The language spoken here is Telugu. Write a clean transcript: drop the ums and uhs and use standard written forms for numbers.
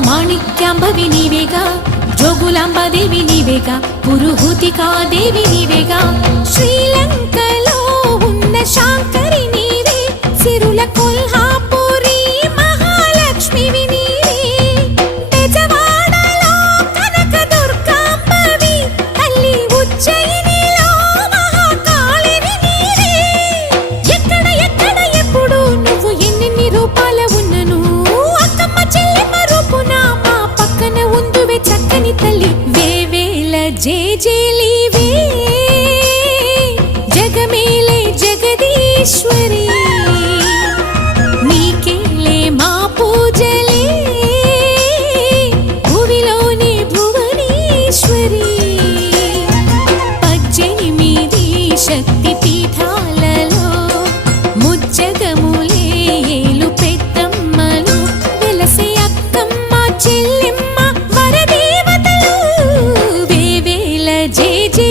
మాణిక్యాంబవి నీవేగా, జోగులాంబాదేవి నీవేగా, పురుహూతికాదేవి నీవేగా. శ్రీలంకలో ఉన్న శాంకరి నీవే, సిరుల కొల్హాపురి మహాలక్ష్మివి నీవే. బెజవాడలో కనక దుర్గాంబవి, తల్లి ఉజ్జయినిలో మహాకాళిని నీవే. ఎక్కడ ఎక్కడ ఎప్పుడు నువ్వు ఎన్నెన్ని రూపాల ఉన్నను, అక్కమ్మ చెల్లెమ్మ రూపున మా పక్కన ఉందువే చక్కని తల్లి. వేవేల జేజేలివే, జగమేలే జగదీశ్వరి, నీకేలే మా పూజలే, భువిలోని భువనేశ్వరి. 18 శక్తి పీఠాలలో ముజ్జగములే ఏలు పెద్దమ్మలు, వెలసే అక్కమ్మ చెల్లెమ్మ వరదేవతలు. వేవేల జేజే